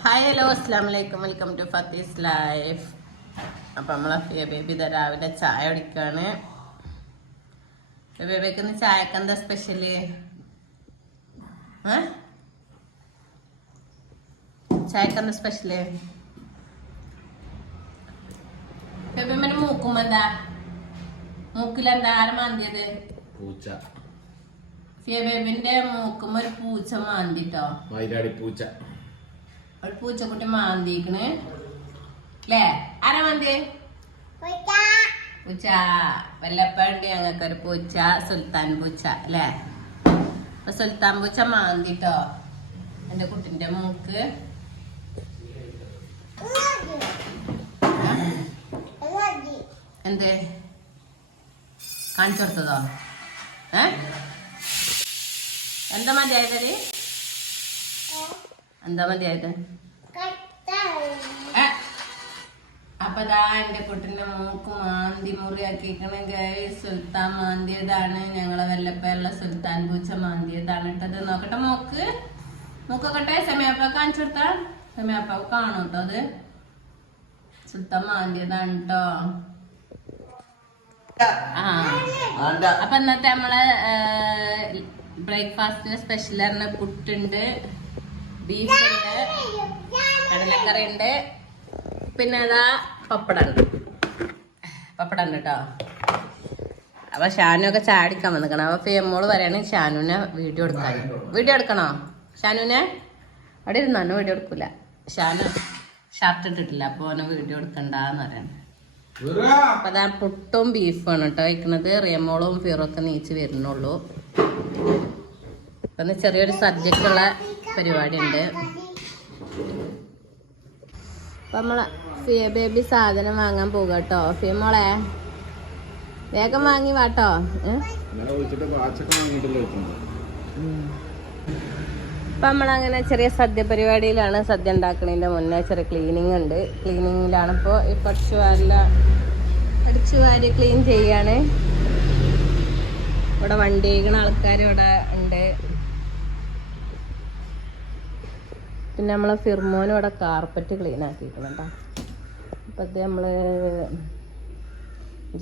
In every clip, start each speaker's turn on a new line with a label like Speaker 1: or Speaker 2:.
Speaker 1: Hi hello അസ്സാം വലൈക്കും welcome to ഫത്തീസ് life അപ്പം നമ്മളെ ഫിയ ബേബി ഇതാ രാവിലെ ചായ കുടിക്കുകയാണ് ബേബിക്ക് ഇന്ന് ചായക്ക് എന്താ സ്പെഷ്യൽ ചായക്ക് എന്താ സ്പെഷ്യൽ ബേബിമ്മന് മൂക്കുമ്പോ എന്താ? മൂക്കിലെന്താ ആരും മാന്തിയത്?
Speaker 2: പൂച്ച.
Speaker 1: ഫിയ ബേബിന്റെ മൂക്കുമ്പോ ഒരു പൂച്ച മാന്തിട്ടോ?
Speaker 2: പൂച്ച.
Speaker 1: ഒരു പൂച്ചക്കുട്ടി മാന്തിക്കണ് അല്ലേ ആരാ മാന്തി പൂച്ച. വല്ലപ്പണ്ട് ഞങ്ങൾക്ക് ഒരു പൂച്ച സുൽത്താൻ പൂച്ച അല്ലേ അപ്പൊ സുൽത്താൻ പൂച്ച മാന്തിട്ടോ? എന്റെ കുട്ടിന്റെ മൂക്ക് എന്ത്? കാണിച്ചു കൊടുത്തതോ? ഏ? എന്താ മതിയായതടി എന്താ മതിയായത്? അപ്പൊ ദാ എന്റെ കുട്ടിന്റെ മൂക്ക് മാന്തി മുറിയാക്കിക്കണം കേ സുൽത്താൻ മാന്തിയതാണ്. ഞങ്ങളെ വെല്ലപ്പയുള്ള സുൽത്താൻ പൂച്ച മാന്തിയതാണ് ഇട്ടത്. നോക്കട്ടെ മൂക്ക്. മൂക്കൊക്കട്ടെ സമയപ്പ കാണിച്ചു കൊടുത്താ. സമയപ്പ കാണും കേട്ടോ അത്. സുൽത്താൻ മാന്തിയതാണ് കേട്ടോ ആ. അപ്പൊ ഇന്നത്തെ നമ്മളെ ബ്രേക്ക്ഫാസ്റ്റിന് സ്പെഷ്യൽ പറഞ്ഞ പുട്ടുണ്ട്. ബീഫ് ഉണ്ട് കടലക്കറി ഉണ്ട് പിന്നെ അതാ പപ്പടം. ഉണ്ട് പപ്പടം ഉണ്ട് കേട്ടോ അപ്പൊ ഷാനുവൊക്കെ ചാടിക്കാൻ വന്നിക്കണം. അപ്പൊ ഫേമോൾ പറയാണ് ഷാനുവിനെ വീഡിയോ എടുക്കാൻ. വീഡിയോ എടുക്കണോ? ഷാനുവിനെ? അവിടെ ഇരുന്നു? വീഡിയോ എടുക്കൂല. ഷാനു ഷർട്ട് ഇട്ടിട്ടില്ല. അപ്പൊ അവനെ വീഡിയോ എടുക്കണ്ടെന്ന് പറയാണ്. അപ്പൊ അതാ പുട്ടും ബീഫാണ് കേട്ടോ വയ്ക്കുന്നത് റിയമോളും ഫിറൊക്കെ നീച്ച് വരുന്നുള്ളൂ. അപ്പൊ ചെറിയൊരു സദ്യക്കുള്ള പരിപാടി ഉണ്ട് അപ്പൊ നമ്മളെ ഫിയ ബേബി സാധനം വാങ്ങാൻ പോകുക കേട്ടോ ഫിയ മോളെ വേഗം വാങ്ങി വാട്ടോ അപ്പൊ നമ്മളങ്ങനെ ചെറിയ സദ്യ പരിപാടിയിലാണ് സദ്യ ഉണ്ടാക്കണതിന്റെ മുന്നേ ചെറിയ ക്ലീനിങ് ഉണ്ട്. ക്ലീനിങ്ങിലാണ് ഇപ്പോൾ ഈ പക്ഷി വാരില അടിച്ചു വാരി ക്ലീൻ ചെയ്യാണ്. ഇവിടെ വണ്ടി ആൾക്കാർ ഇവിടെ ഉണ്ട്. പിന്നെ നമ്മളെ ഫിർമോനും ഇവിടെ കാർപ്പറ്റ് ക്ലീൻ ആക്കിയിരിക്കണം കേട്ടോ. അപ്പം അത് നമ്മൾ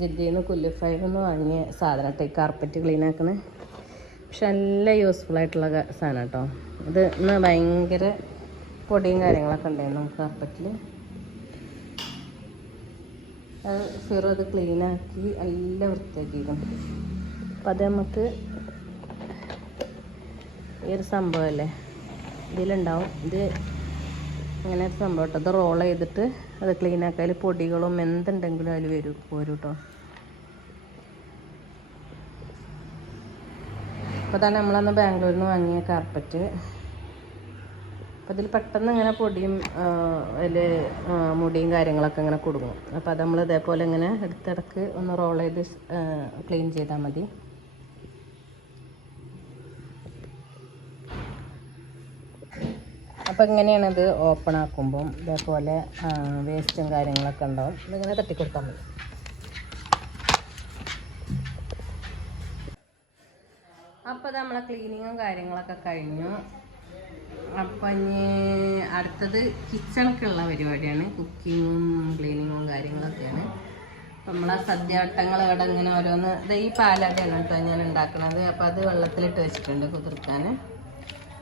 Speaker 1: ജിദ്ദിയിൽ നിന്ന് കുല്ലുഫൈവ് നിന്ന് വാങ്ങിയ സാധനത്തെ കാർപ്പറ്റ് ക്ലീൻ ആക്കണേ. പക്ഷെ നല്ല യൂസ്ഫുൾ ആയിട്ടുള്ള സാധനം കേട്ടോ. ഇത് ഇന്ന് ഭയങ്കര പൊടിയും കാര്യങ്ങളൊക്കെ ഉണ്ടായിരുന്നു കാർപ്പറ്റിൽ അത് ഫിറോ അത് ക്ലീൻ ആക്കി നല്ല വൃത്തിയാക്കിയിരുന്നു അപ്പം അത് നമുക്ക് ഈ ഒരു സംഭവമല്ലേ ഇതിലുണ്ടാവും. ഇത് അങ്ങനെ സംഭവം കേട്ടോ അത് റോൾ ചെയ്തിട്ട് അത് ക്ലീൻ ആക്കാൻ പൊടികളും എന്തുണ്ടെങ്കിലും അതിൽ വരും പോരും കേട്ടോ അപ്പോൾ അതാണ് നമ്മളന്ന് ബാംഗ്ലൂരിൽ നിന്ന് വാങ്ങിയ കാർപ്പറ്റ് അപ്പോൾ പെട്ടെന്ന് ഇങ്ങനെ പൊടിയും അതിൽ മുടിയും കാര്യങ്ങളൊക്കെ ഇങ്ങനെ കൊടുക്കും അപ്പോൾ അത് നമ്മൾ ഇതേപോലെ ഇങ്ങനെ എടുത്തിടക്ക് ഒന്ന് റോൾ ചെയ്ത് ക്ലീൻ ചെയ്താൽ മതി. അപ്പോൾ ഇങ്ങനെയാണ് ഇത് ഓപ്പൺ ആക്കുമ്പം ഇതേപോലെ വേസ്റ്റും കാര്യങ്ങളൊക്കെ ഉണ്ടാവും. ഇതിങ്ങനെ തട്ടിക്കൊടുത്താൽ മതി. അപ്പോൾ നമ്മളെ ക്ലീനിങ്ങും കാര്യങ്ങളൊക്കെ കഴിഞ്ഞു. അപ്പം ഇനി അടുത്തത് കിച്ചണക്കുള്ള പരിപാടിയാണ്. കുക്കിങ്ങും ക്ലീനിങ്ങും കാര്യങ്ങളൊക്കെയാണ്. അപ്പം നമ്മളെ സദ്യവട്ടങ്ങൾ ഇവിടെ ഇങ്ങനെ ഓരോന്ന് ഇത് ഈ പാലടയാണ് കേട്ടോ ഞാൻ ഉണ്ടാക്കുന്നത് അപ്പോൾ അത് വെള്ളത്തിലിട്ട് വെച്ചിട്ടുണ്ട് കുതിർക്കാൻ.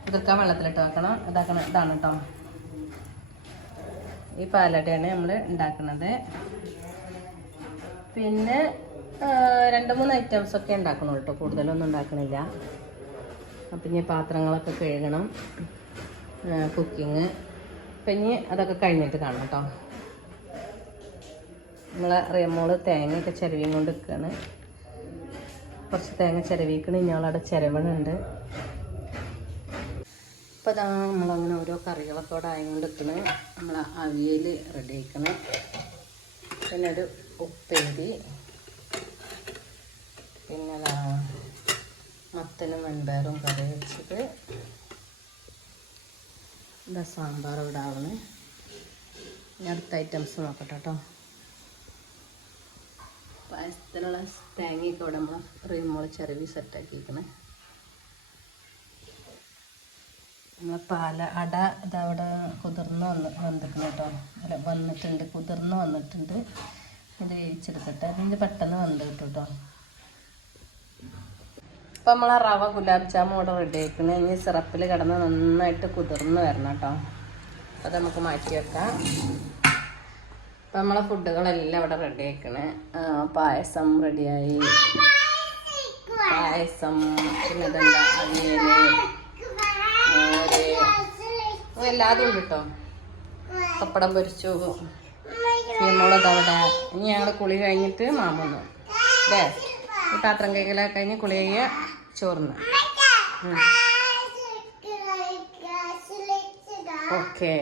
Speaker 1: കുതിർക്കാൻ വെള്ളത്തിലിട്ട് വെക്കണം. ഇതാക്കണം. ഇതാണ് കേട്ടോ ഈ പാലടയാണ് നമ്മൾ ഉണ്ടാക്കുന്നത് പിന്നെ രണ്ട് മൂന്ന് ഐറ്റംസ് ഒക്കെ ഉണ്ടാക്കണം കേട്ടോ കൂടുതലൊന്നും ഉണ്ടാക്കണില്ല അപ്പം ഇനി പാത്രങ്ങളൊക്കെ കഴുകണം. കുക്കിങ് അപ്പം ഇനി അതൊക്കെ കഴിഞ്ഞിട്ട് കാണാം കേട്ടോ നമ്മൾ റിയമോൾ തേങ്ങയൊക്കെ ചിരവിയും കൊണ്ട് നിൽക്കുകയാണ് കുറച്ച് തേങ്ങ ചിരവിക്കണം ഇനി അവളവിടെ ചിരവണുണ്ട്. ഇതാ നമ്മളങ്ങനെ ഓരോ കറികളൊക്കെ ഇവിടെ ആയതുകൊണ്ട് നിൽക്കണേ നമ്മൾ അവിയൽ റെഡി ആക്കണം പിന്നെ ഒരു ഉപ്പേരി. പിന്നെ മത്തനും വെൺപയറും കറി വെച്ചത്. ഇതാ സാമ്പാർ ഇവിടെ ആവണേ. ഇനി അടുത്ത ഐറ്റംസ് നോക്കട്ടെ കേട്ടോ പായസത്തിനുള്ള തേങ്ങയൊക്കെ ഇവിടെ നമ്മൾ റിമോൾ ചിരവി സെറ്റാക്കിയിരിക്കണേ. നമ്മളെ പാല അട ഇതവിടെ കുതിർന്ന് വന്ന് വന്നിരിക്കുന്നു കേട്ടോ. അല്ല വന്നിട്ടുണ്ട് കുതിർന്ന് വന്നിട്ടുണ്ട്. ഇത് വേവിച്ചെടുക്കട്ടെ. അതിന് പെട്ടെന്ന് വന്നു കിട്ടും കേട്ടോ. ഇപ്പം ആ റവ ഗുലാബ് ജാമു ഇവിടെ റെഡി ആക്കണം ഇനി സിറപ്പിൽ കിടന്ന് നന്നായിട്ട് കുതിർന്ന് വരണം കേട്ടോ. അത് നമുക്ക് മാറ്റി വെക്കാം. ഇപ്പം നമ്മളെ ഫുഡുകളെല്ലാം അവിടെ റെഡി ആക്കണേ പായസം റെഡിയായി പായസം പിന്നെ ഇതെന്താ? അവിയൽ എല്ലാതും ഉണ്ട് കേട്ടോ പപ്പടം പൊരിച്ചു. നമ്മളതവിടെ ഇനി ഞങ്ങൾ കുളി കഴിഞ്ഞിട്ട് മാമുന്നു അല്ലേ ഈ പാത്രം കൈകളൊക്കെ കഴിഞ്ഞ് കുളി കഴിയുക ചോറിന് ഓക്കെ.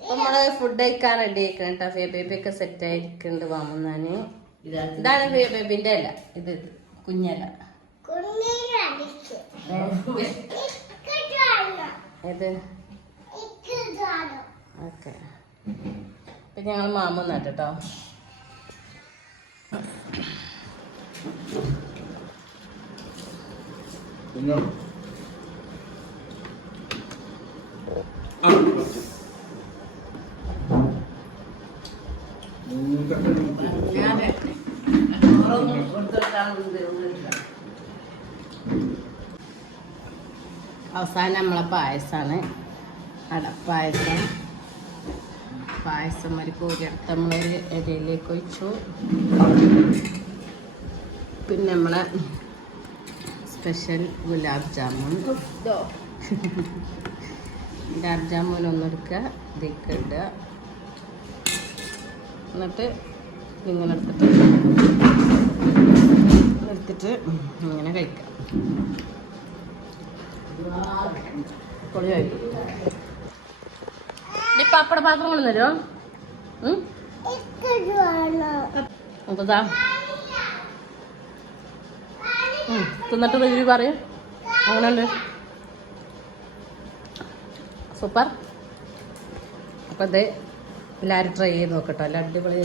Speaker 1: നമ്മൾ ഫുഡ് കഴിക്കാൻ റെഡി ആക്കണം കേട്ടോ ഫേ ബേബി ഒക്കെ സെറ്റ് ആയിരിക്കുന്നുണ്ട് മാമുന്നാന് ഇതാണ് ഫേ ബേബിന്റെ അല്ല ഇത് ഇത് കുഞ്ഞല്ല ഇത് ഓക്കെ. ഇപ്പൊ ഞങ്ങൾ മാമൂന്ന് നട്ടോ
Speaker 2: കുഞ്ഞോ ആ കുറച്ച്. മൂന്നൊക്കെ നോക്കി.
Speaker 1: അവസാനം നമ്മളെ പായസമാണ് അടപ്പായസം പായസം. ഒരു കോരിയെടുത്ത് നമ്മളൊരു ഇലയിലേക്ക് ഒഴിച്ചു. പിന്നെ നമ്മളെ സ്പെഷ്യൽ ഗുലാബ് ജാമുൻ. ഗുലാബ് ജാമുൻ ഒന്നെടുക്കുക. ഇതൊക്കെ ഇടുക. എന്നിട്ട് ഇങ്ങനെടുത്തിട്ട് എടുത്തിട്ട് ഇങ്ങനെ കഴിക്കാം പപ്പട പാത്രം കൊണ്ട് തരുമോ തിന്നിട്ട് റിവ്യൂ പറയും. അങ്ങനെയുണ്ട് സൂപ്പർ. അപ്പം ഇത് എല്ലാവരും ട്രൈ ചെയ്ത് നോക്കട്ടോ. അല്ല? അടിപൊളി